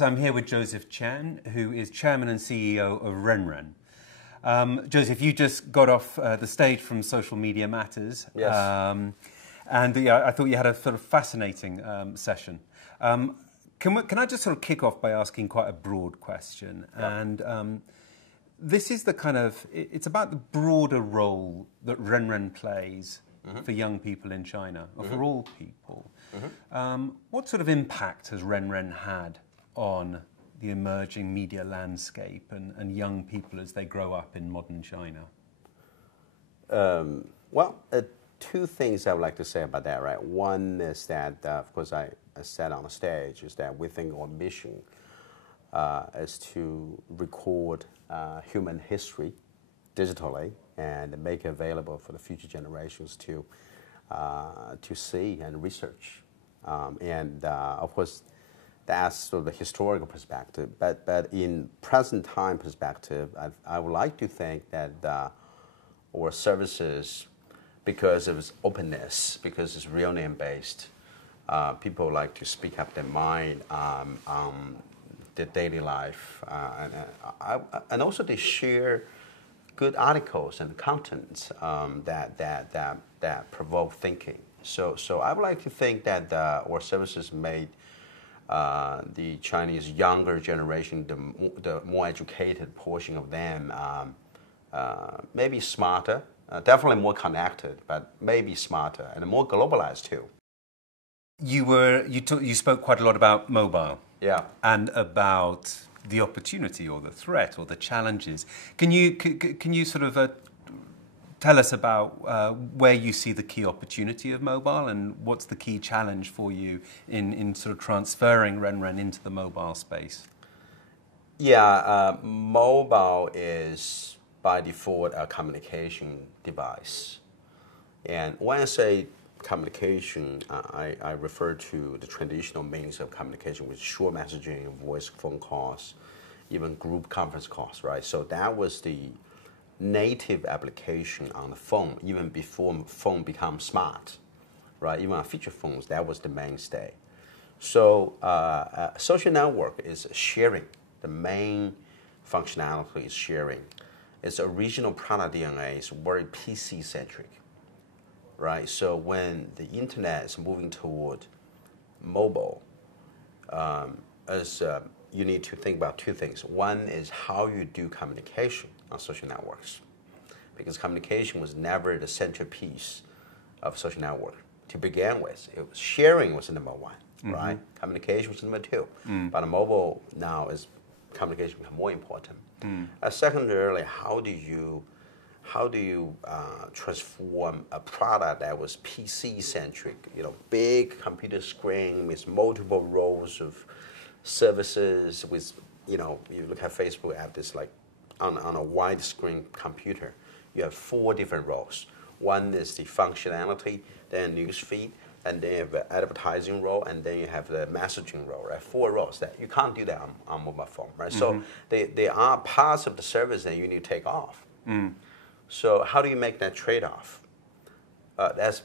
I'm here with Joseph Chen, who is Chairman and CEO of RenRen. Joseph, you just got off the stage from Social Media Matters. Yes. I thought you had a sort of fascinating session. Can I just sort of kick off by asking quite a broad question? Yep. And this is the kind of, it's about the broader role that RenRen plays for young people in China, or for all people. What sort of impact has RenRen had on the emerging media landscape and young people as they grow up in modern China? Two things I would like to say about that, right? One is that, of course, I said on the stage, is that we think our mission is to record human history digitally and make it available for the future generations to see and research. Of course, that's sort of the historical perspective. But in present time perspective, I would like to think that our services, because of its openness, because it's real name based, people like to speak up their mind on their daily life, and also they share good articles and contents that provoke thinking. So I would like to think that our services made the Chinese younger generation, the more educated portion of them, maybe smarter, definitely more connected, but maybe smarter and more globalized too. You spoke quite a lot about mobile, yeah, and about the opportunity or the threat or the challenges. Can you sort of tell us about where you see the key opportunity of mobile and what's the key challenge for you in sort of transferring RenRen into the mobile space? Yeah, mobile is by default a communication device. And when I say communication, I refer to the traditional means of communication, with short messaging, voice phone calls, even group conference calls, right? So that was the native application on the phone, even before phone become smart, right? Even on feature phones, that was the mainstay. So social network is sharing. The main functionality is sharing. Its original product DNA is very PC-centric, right? So when the internet is moving toward mobile, you need to think about two things. One is how you do communication on social networks, because communication was never the centerpiece of social network to begin with. Sharing was number one, right? Communication was number two. But mobile now is communication become more important. Secondarily, how do you transform a product that was PC-centric, big computer screen with multiple rows of services, with, you look at Facebook, have this like, on a widescreen computer, you have 4 different rows. One is the functionality, then news feed, and then you have the advertising row, and then you have the messaging row, right? 4 rows that you can't do that on mobile phone, right? So they are parts of the service that you need to take off. So how do you make that trade-off? That's,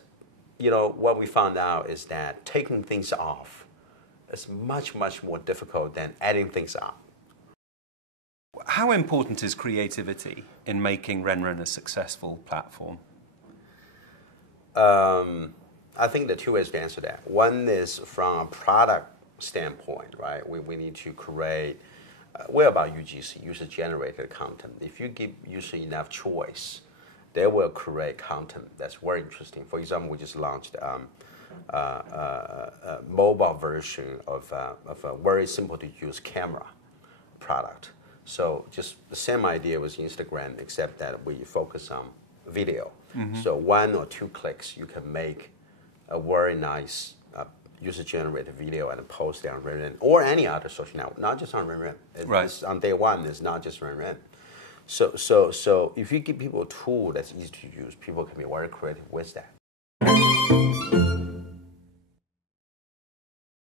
what we found out is that taking things off is much, much more difficult than adding things on. How important is creativity in making RenRen a successful platform? I think there are 2 ways to answer that. One is from a product standpoint, right? We need to create, we're about UGC, user-generated content. If you give user enough choice, they will create content that's very interesting. For example, we just launched a mobile version of a very simple-to-use camera product. So just the same idea with Instagram, except that we focus on video. So 1 or 2 clicks, you can make a very nice user-generated video and post it on RenRen or any other social network, not just on RenRen. Right. On day one, it's not just RenRen. So if you give people a tool that's easy to use, people can be very creative with that.